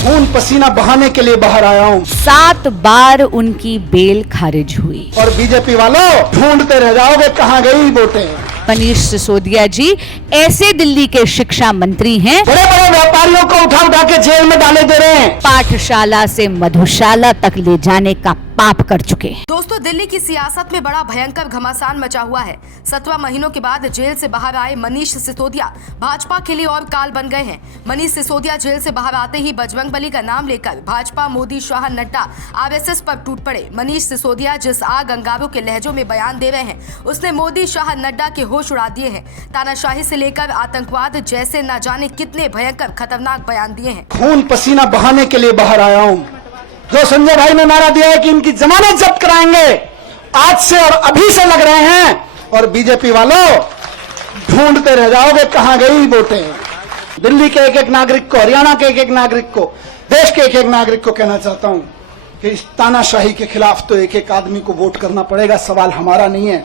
खून पसीना बहाने के लिए बाहर आया हूँ। 7 बार उनकी बेल खारिज हुई। और बीजेपी वालों ढूंढते रह जाओगे कहाँ गई वोटें। मनीष सिसोदिया जी ऐसे दिल्ली के शिक्षा मंत्री हैं, बड़े बड़े व्यापारियों को उठा उठा के जेल में डाले दे रहे हैं। पाठशाला से मधुशाला तक ले जाने का पाप कर चुके हैं। दोस्तों, दिल्ली की सियासत में बड़ा भयंकर घमासान मचा हुआ है। 17 महीनों के बाद जेल से बाहर आए मनीष सिसोदिया भाजपा के लिए और काल बन गए हैं। मनीष सिसोदिया जेल से बाहर आते ही बजरंग बली का नाम लेकर भाजपा, मोदी, शाह, नड्डा, आरएसएस पर टूट पड़े। मनीष सिसोदिया जिस आग अंगारों के लहजों में बयान दे रहे हैं, उसने मोदी, शाह, नड्डा के होश उड़ा दिए हैं। तानाशाही से लेकर आतंकवाद जैसे न जाने कितने भयंकर खतरनाक बयान दिए हैं। खून पसीना बहाने के लिए बाहर आया हूँ। जो संजय भाई ने नारा दिया है कि इनकी जमानत जब्त कराएंगे, आज से और अभी से लग रहे हैं। और बीजेपी वालों ढूंढते रह जाओगे कहाँ गई वोटें। दिल्ली के एक एक नागरिक को, हरियाणा के एक एक नागरिक को, देश के एक एक नागरिक को कहना चाहता हूं कि इस तानाशाही के खिलाफ तो एक एक आदमी को वोट करना पड़ेगा। सवाल हमारा नहीं है।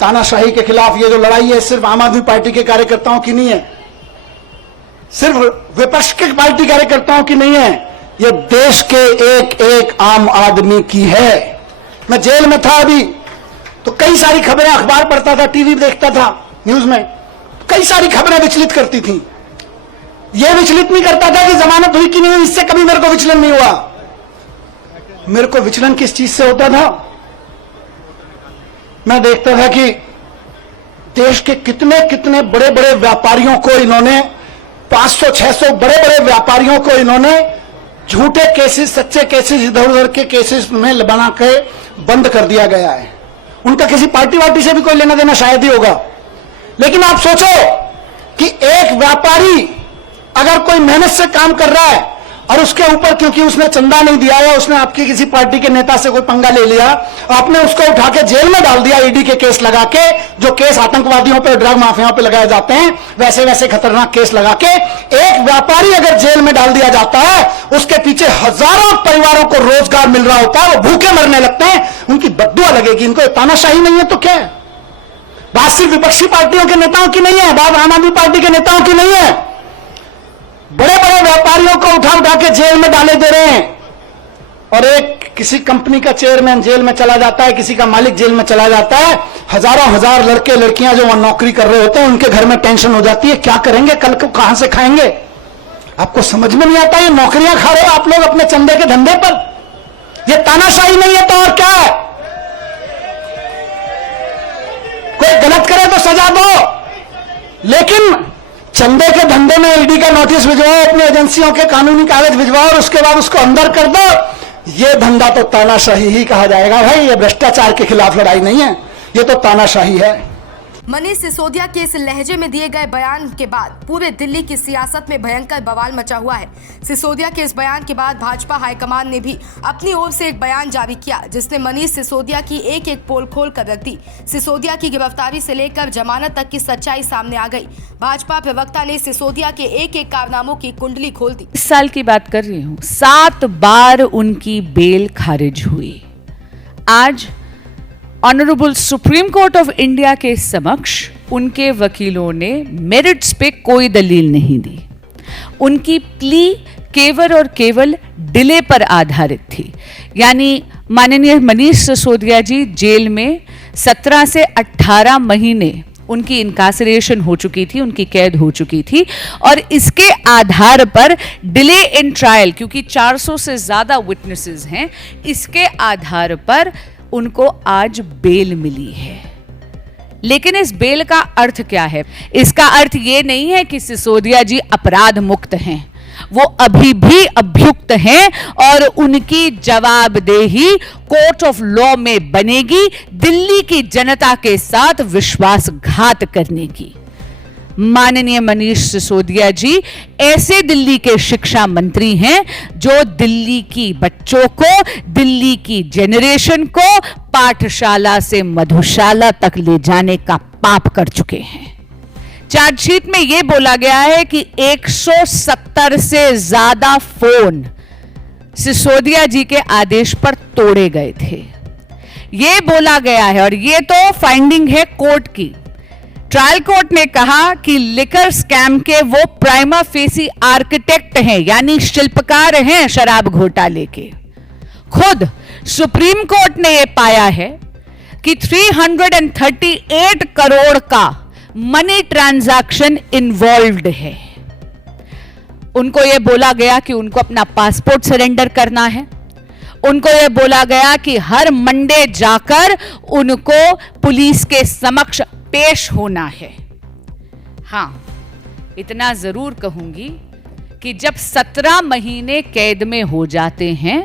तानाशाही के खिलाफ ये जो लड़ाई है सिर्फ आम आदमी पार्टी के कार्यकर्ताओं की नहीं है, सिर्फ विपक्ष के पार्टी कार्यकर्ताओं की नहीं है, ये देश के एक एक आम आदमी की है। मैं जेल में था अभी तो कई सारी खबरें अखबार पढ़ता था, टीवी देखता था, न्यूज में कई सारी खबरें विचलित करती थी। यह विचलित नहीं करता था कि जमानत हुई कि नहीं हुई, इससे कभी मेरे को विचलन नहीं हुआ। मेरे को विचलन किस चीज से होता था? मैं देखता था कि देश के कितने कितने बड़े बड़े व्यापारियों को इन्होंने 500-600 बड़े बड़े व्यापारियों को इन्होंने झूठे केसेस, सच्चे केसेस, इधर उधर के केसेस में बना के बंद कर दिया गया है। उनका किसी पार्टी वार्टी से भी कोई लेना देना शायद ही होगा। लेकिन आप सोचो कि एक व्यापारी अगर कोई मेहनत से काम कर रहा है और उसके ऊपर क्योंकि उसने चंदा नहीं दिया या उसने आपकी किसी पार्टी के नेता से कोई पंगा ले लिया, आपने उसको उठा के जेल में डाल दिया ईडी के केस लगा के, जो केस आतंकवादियों पे, ड्रग माफियाओं पे लगाए जाते हैं, वैसे वैसे खतरनाक केस लगा के एक व्यापारी अगर जेल में डाल दिया जाता है, उसके पीछे हजारों परिवारों को रोजगार मिल रहा होता है, वो भूखे मरने लगते हैं, उनकी बद्दुआ लगेगी। इनको तानाशाही नहीं है तो क्या है? बात सिर्फ विपक्षी पार्टियों के नेताओं की नहीं है, बात आम आदमी पार्टी के नेताओं की नहीं है। बड़े बड़े व्यापारियों को उठा उठा के जेल में डाले दे रहे हैं। और एक किसी कंपनी का चेयरमैन जेल में चला जाता है, किसी का मालिक जेल में चला जाता है, हजारों हजार लड़के लड़कियां जो वहां नौकरी कर रहे होते हैं, उनके घर में टेंशन हो जाती है, क्या करेंगे, कल को कहां से खाएंगे। आपको समझ में नहीं आता, ये नौकरियां खा रहे हो आप लोग अपने चंदे के धंधे पर। ये तानाशाही नहीं है तो और क्या है? कोई गलत करे तो सजा दो, लेकिन चंदे के धंधे में ईडी का नोटिस भिजवाओ, अपनी एजेंसियों के कानूनी कागज भिजवाओ और उसके बाद उसको अंदर कर दो। ये धंधा तो तानाशाही ही कहा जाएगा भाई। ये भ्रष्टाचार के खिलाफ लड़ाई नहीं है, ये तो तानाशाही है। मनीष सिसोदिया के इस लहजे में दिए गए बयान के बाद पूरे दिल्ली की सियासत में भयंकर बवाल मचा हुआ है। सिसोदिया के इस बयान के बाद भाजपा हाईकमान ने भी अपनी ओर से एक बयान जारी किया, जिसने मनीष सिसोदिया की एक एक पोल खोल कर रख दी। सिसोदिया की गिरफ्तारी से लेकर जमानत तक की सच्चाई सामने आ गई। भाजपा प्रवक्ता ने सिसोदिया के एक एक कारनामों की कुंडली खोल दी। इस साल की बात कर रही हूँ, 7 बार उनकी बेल खारिज हुई। आज honourable supreme court of India के समक्ष उनके वकीलों ने मेरिट्स पे कोई दलील नहीं दी। उनकी प्ली केवल और केवल डिले पर आधारित थी। यानी माननीय मनीष सिसोदिया जी जेल में 17 से 18 महीने उनकी इनकासरेशन हो चुकी थी, उनकी कैद हो चुकी थी, और इसके आधार पर डिले इन ट्रायल, क्योंकि 400 से ज़्यादा विटनेसेस हैं, इसके आधार पर उनको आज बेल मिली है। लेकिन इस बेल का अर्थ क्या है? इसका अर्थ ये नहीं है कि सिसोदिया जी अपराध मुक्त हैं। वो अभी भी अभियुक्त हैं और उनकी जवाबदेही कोर्ट ऑफ लॉ में बनेगी दिल्ली की जनता के साथ विश्वासघात करने की। माननीय मनीष सिसोदिया जी ऐसे दिल्ली के शिक्षा मंत्री हैं जो दिल्ली की बच्चों को, दिल्ली की जेनरेशन को पाठशाला से मधुशाला तक ले जाने का पाप कर चुके हैं। चार्जशीट में यह बोला गया है कि 170 से ज्यादा फोन सिसोदिया जी के आदेश पर तोड़े गए थे। यह बोला गया है, और यह तो फाइंडिंग है कोर्ट की, ट्रायल कोर्ट ने कहा कि लिकर स्कैम के वो प्राइमा फेसी आर्किटेक्ट हैं, यानी शिल्पकार हैं शराब घोटाले के। खुद सुप्रीम कोर्ट ने यह पाया है कि 338 करोड़ का मनी ट्रांजैक्शन इन्वॉल्व्ड है। उनको यह बोला गया कि उनको अपना पासपोर्ट सरेंडर करना है। उनको यह बोला गया कि हर मंडे जाकर उनको पुलिस के समक्ष पेश होना है। हां, इतना जरूर कहूंगी कि जब 17 महीने कैद में हो जाते हैं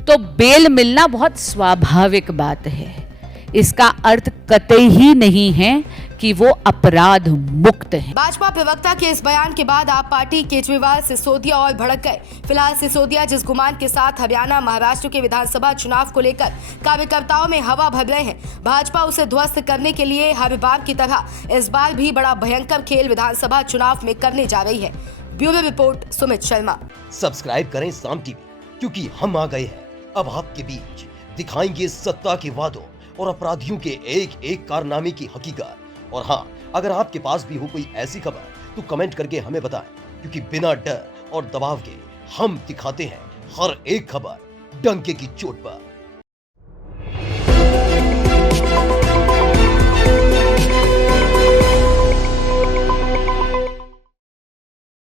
तो बेल मिलना बहुत स्वाभाविक बात है। इसका अर्थ कतई ही नहीं है कि वो अपराध मुक्त हैं। भाजपा प्रवक्ता के इस बयान के बाद आप पार्टी केजरीवाल सिसोदिया और भड़क गए। फिलहाल सिसोदिया जिस गुमान के साथ हरियाणा महाराष्ट्र के विधानसभा चुनाव को लेकर कार्यकर्ताओं में हवा भर रहे हैं, भाजपा उसे ध्वस्त करने के लिए हर बार की तरह इस बार भी बड़ा भयंकर खेल विधानसभा चुनाव में करने जा रही है। Bureau report, Sumit Sharma. Subscribe करें साम टीवी, क्योंकि हम आ गए हैं अब आपके बीच। दिखाएंगे सत्ता के वादों और अपराधियों के एक एक कारनामे की हकीकत। और हाँ, अगर आपके पास भी हो कोई ऐसी खबर तो कमेंट करके हमें बताएं, क्योंकि बिना डर और दबाव के हम दिखाते हैं हर एक खबर डंके की चोट पर।